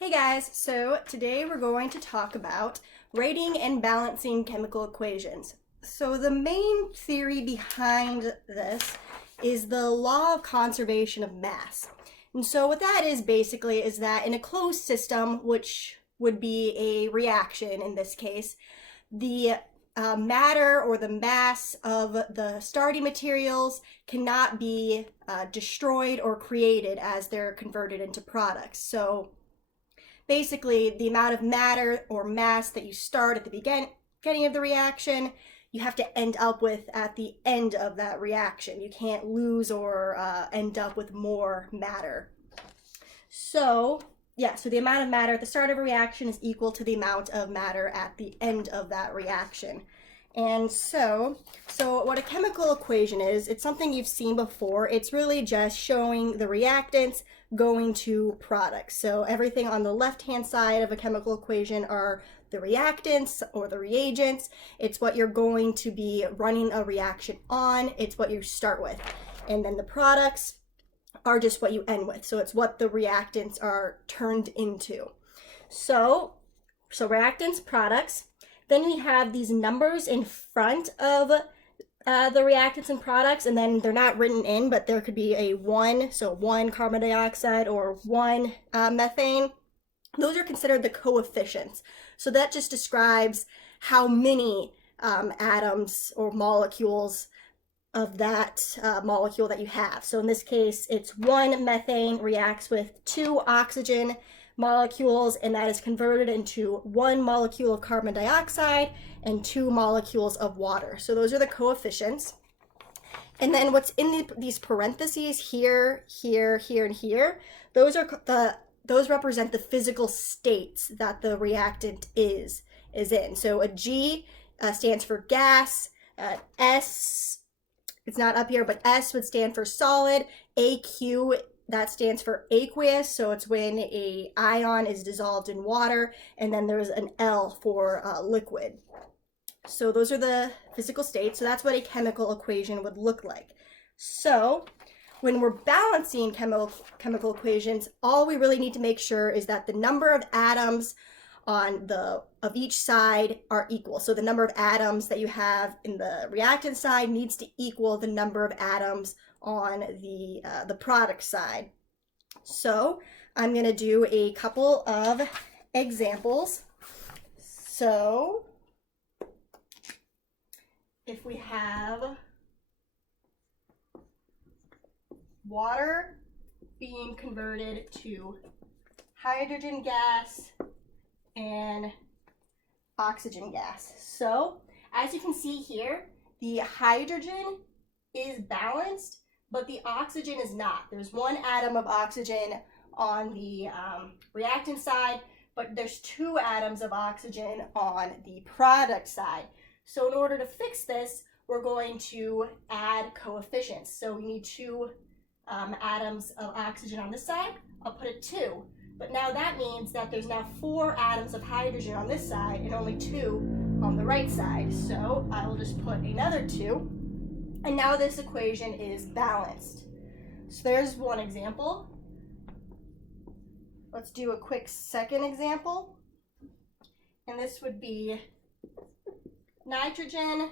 Hey guys, so today we're going to talk about rating and balancing chemical equations. So the main theory behind this is the law of conservation of mass. And so what that is basically is that in a closed system, which would be a reaction in this case, the matter or the mass of the starting materials cannot be destroyed or created as they're converted into products. So basically, the amount of matter or mass that you start at the beginning of the reaction, you have to end up with at the end of that reaction. You can't lose or end up with more matter. So the amount of matter at the start of a reaction is equal to the amount of matter at the end of that reaction. And so what a chemical equation is, it's something you've seen before. It's really just showing the reactants going to products. So everything on the left-hand side of a chemical equation are the reactants or the reagents. It's what you're going to be running a reaction on. It's what you start with. And then the products are just what you end with. So it's what the reactants are turned into. So reactants, products. Then we have these numbers in front of the reactants and products, and then they're not written in, but there could be a 1, so 1 carbon dioxide or 1 methane. Those are considered the coefficients. So that just describes how many atoms or molecules of that molecule that you have. So in this case, it's 1 methane reacts with 2 oxygen molecules, and that is converted into 1 molecule of carbon dioxide and 2 molecules of water. So those are the coefficients. And then what's in these parentheses here, here, here, and here, those represent the physical states that the reactant is in. So a G stands for gas, S, it's not up here, but S would stand for solid, AQ, that stands for aqueous, so it's when an ion is dissolved in water, and then there's an L for liquid. So those are the physical states, so that's what a chemical equation would look like. So when we're balancing chemical equations, all we really need to make sure is that the number of atoms of each side are equal. So the number of atoms that you have in the reactant side needs to equal the number of atoms on the product side. So I'm going to do a couple of examples. So if we have water being converted to hydrogen gas and oxygen gas. So as you can see here, the hydrogen is balanced, but the oxygen is not. There's 1 atom of oxygen on the reactant side, but there's 2 atoms of oxygen on the product side. So in order to fix this, we're going to add coefficients. So we need 2 atoms of oxygen on this side. I'll put a 2. But now that means that there's now 4 atoms of hydrogen on this side and only 2 on the right side. So I will just put another 2. And now this equation is balanced. So there's one example. Let's do a quick second example. And this would be nitrogen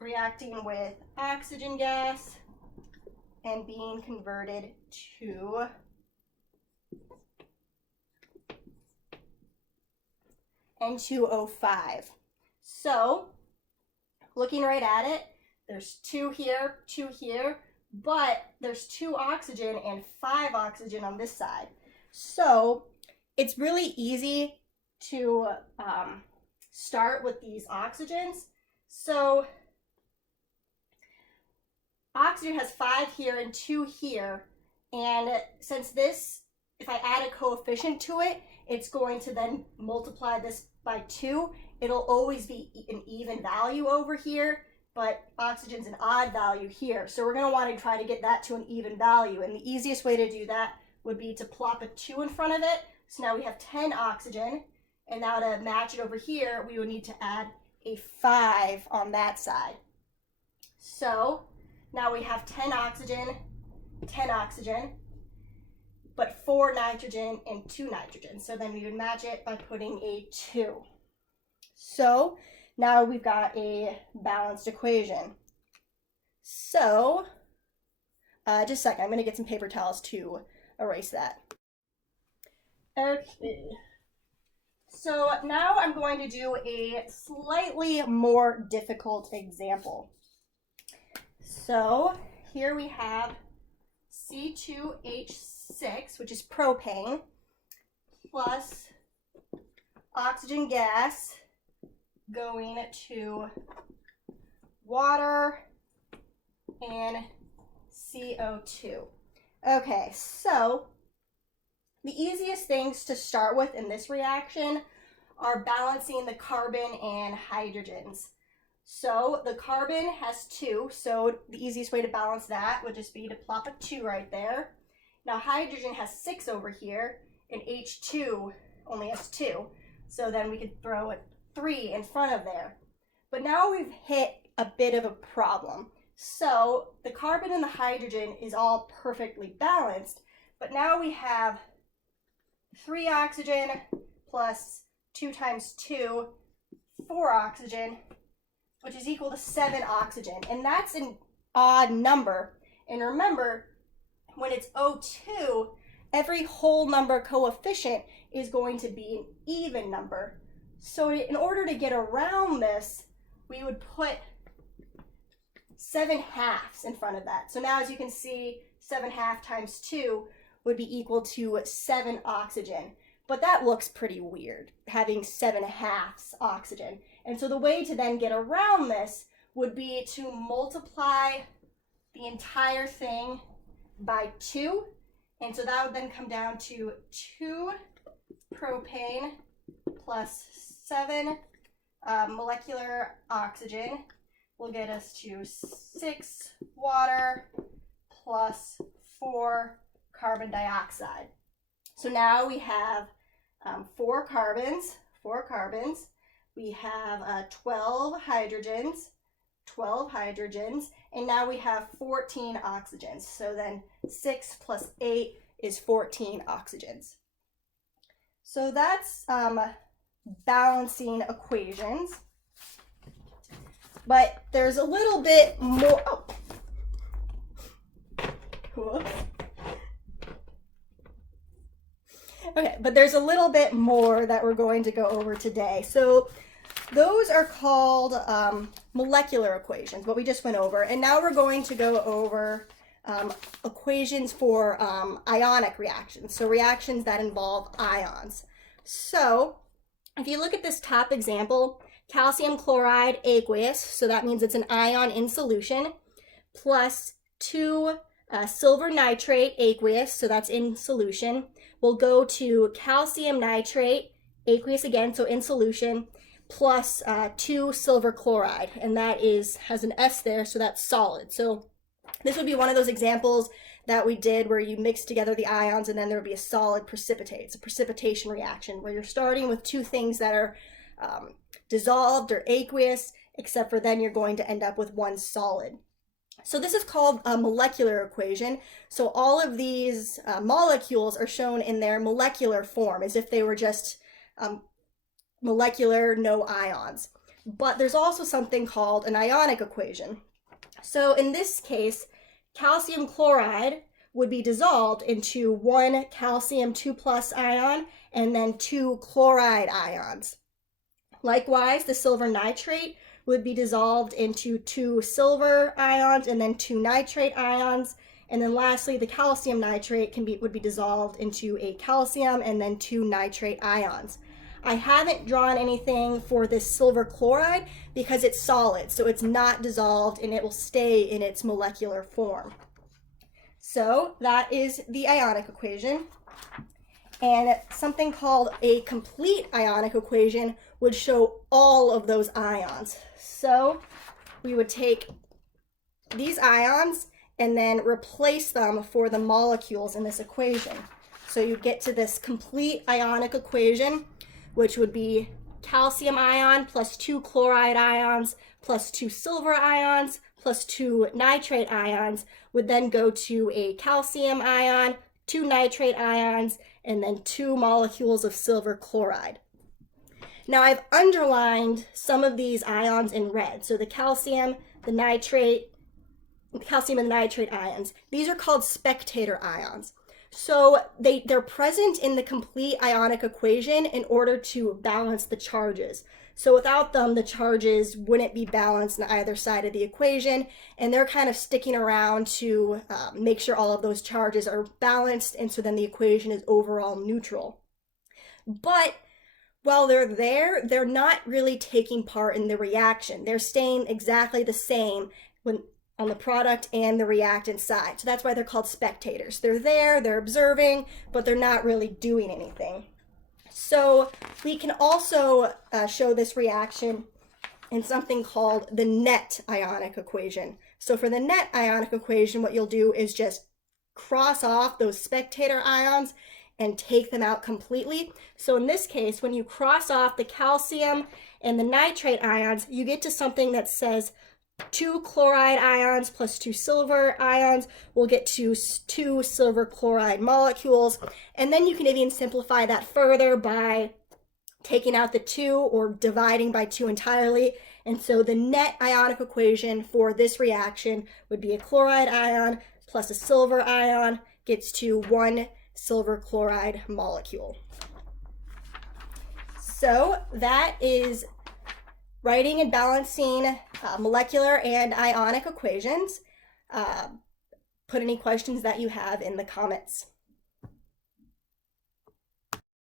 reacting with oxygen gas and being converted to N2O5. So looking right at it, there's 2 here, 2 here, but there's 2 oxygen and 5 oxygen on this side. So it's really easy to start with these oxygens. So oxygen has 5 here and 2 here, and since this, if I add a coefficient to it, it's going to then multiply this by 2. It'll always be an even value over here, but oxygen's an odd value here. So we're going to want to try to get that to an even value. And the easiest way to do that would be to plop a 2 in front of it. So now we have 10 oxygen. And now to match it over here, we would need to add a 5 on that side. So now we have 10 oxygen, 10 oxygen. but 4 nitrogen and 2 nitrogen. So then we would match it by putting a 2. So now we've got a balanced equation. So, just a second, I'm going to get some paper towels to erase that. Okay. So now I'm going to do a slightly more difficult example. So here we have C2H6, which is propane, plus oxygen gas going to water and CO2. Okay, so the easiest things to start with in this reaction are balancing the carbon and hydrogens. So the carbon has 2, so the easiest way to balance that would just be to plop a 2 right there. Now hydrogen has 6 over here, and H2 only has 2. So then we could throw a 3 in front of there. But now we've hit a bit of a problem. So the carbon and the hydrogen is all perfectly balanced, but now we have 3 oxygen plus 2 times 2, 4 oxygen, which is equal to 7 oxygen. And that's an odd number. And remember, when it's O2, every whole number coefficient is going to be an even number. So in order to get around this, we would put 7/2 in front of that. So now as you can see, 7/2 times 2 would be equal to 7 oxygen. But that looks pretty weird, having 7/2 oxygen. And so the way to then get around this would be to multiply the entire thing by 2. And so that would then come down to 2 propane plus 7 molecular oxygen will get us to 6 water plus 4 carbon dioxide. So now we have 4 carbons. We have 12 hydrogens, and now we have 14 oxygens. So then 6 plus 8 is 14 oxygens. So that's balancing equations. But there's a little bit more. Oh. Whoops. Okay, but there's a little bit more that we're going to go over today. So those are called molecular equations, what we just went over. And now we're going to go over equations for ionic reactions, so reactions that involve ions. So if you look at this top example, calcium chloride aqueous, so that means it's an ion in solution, plus 2 silver nitrate aqueous, so that's in solution, will go to calcium nitrate aqueous again, so in solution, plus 2 silver chloride, and that has an S there, so that's solid. So this would be one of those examples that we did where you mix together the ions and then there would be a solid precipitate. It's a precipitation reaction where you're starting with 2 things that are dissolved or aqueous, except for then you're going to end up with 1 solid. So this is called a molecular equation. So all of these molecules are shown in their molecular form as if they were just molecular, no ions. But there's also something called an ionic equation. So in this case, calcium chloride would be dissolved into 1 calcium 2+ ion and then 2 chloride ions. Likewise, the silver nitrate would be dissolved into 2 silver ions and then 2 nitrate ions. And then lastly, the calcium nitrate would be dissolved into a calcium and then 2 nitrate ions. I haven't drawn anything for this silver chloride because it's solid, so it's not dissolved and it will stay in its molecular form. So that is the ionic equation. And something called a complete ionic equation would show all of those ions. So we would take these ions and then replace them for the molecules in this equation. So you get to this complete ionic equation, which would be calcium ion plus 2 chloride ions plus 2 silver ions plus 2 nitrate ions would then go to a calcium ion, 2 nitrate ions, and then 2 molecules of silver chloride. Now I've underlined some of these ions in red. So the calcium, the calcium and the nitrate ions. These are called spectator ions. So they're present in the complete ionic equation in order to balance the charges. So without them, the charges wouldn't be balanced on either side of the equation, and they're kind of sticking around to make sure all of those charges are balanced, and so then the equation is overall neutral. But while they're there, they're not really taking part in the reaction. They're staying exactly the same on the product and the reactant side. So that's why they're called spectators. They're there, they're observing, but they're not really doing anything. So we can also show this reaction in something called the net ionic equation. So for the net ionic equation, what you'll do is just cross off those spectator ions and take them out completely. So in this case, when you cross off the calcium and the nitrate ions, you get to something that says 2 chloride ions plus 2 silver ions will get to 2 silver chloride molecules. And then you can even simplify that further by taking out the 2 or dividing by 2 entirely. And so the net ionic equation for this reaction would be a chloride ion plus a silver ion gets to 1 silver chloride molecule. So that is writing and balancing molecular and ionic equations. Put any questions that you have in the comments.